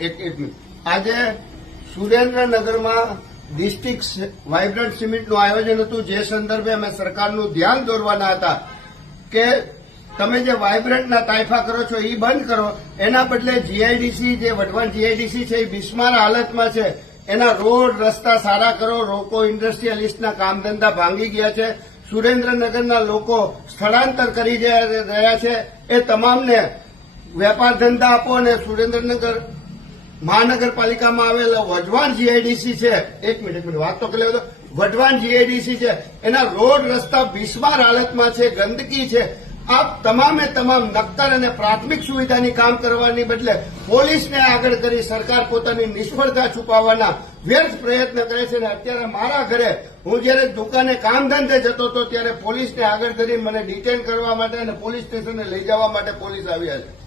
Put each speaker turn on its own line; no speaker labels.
એક એક મિનિટ. આજે સુરેન્દ્રનગરમાં ડિસ્ટ્રિક્ટ વાઇબ્રન્ટ સિમિટનું આયોજન હતું. જે સંદર્ભે અમે સરકારનું ધ્યાન દોરવાના હતા કે તમે જે વાઇબ્રન્ટના તાઇફા કરો છો એ બંધ કરો. એના બદલે જીઆઈડીસી જે વઢવાણ જીઆઈડીસી છે એ બિસ્માર હાલતમાં છે. એના રોડ, રસ્તા સારા કરો. રોકો, ઇન્ડસ્ટ્રીયલિસ્ટના કામ ધંધા ભાંગી ગયા છે. સુરેન્દ્રનગરના લોકો સ્થળાંતર કરી રહ્યા છે. એ તમામને વેપાર ધંધા આપો અને સુરેન્દ્રનગર મહાનગરપાલિકામાં આવેલા વઢવાણ જીઆઈડીસી છે, એક મિનિટ મિનિટ, વાત તો કરી. વઢવાણ જીઆઈડીસી છે, એના રોડ રસ્તા ભીસમાર હાલતમાં છે, ગંદકી છે આ તમામે તમામ નક્કર અને પ્રાથમિક સુવિધાની કામ કરવાની બદલે પોલીસને આગળ કરી સરકાર પોતાની નિષ્ફળતા છુપાવવાના વ્યર્થ પ્રયત્ન કરે છે અને અત્યારે મારા ઘરે હું જયારે દુકાને કામ ધંધે જતો હતો ત્યારે પોલીસને આગળ ધરી મને ડિટેન કરવા માટે અને પોલીસ સ્ટેશને લઈ જવા માટે પોલીસ આવ્યા છે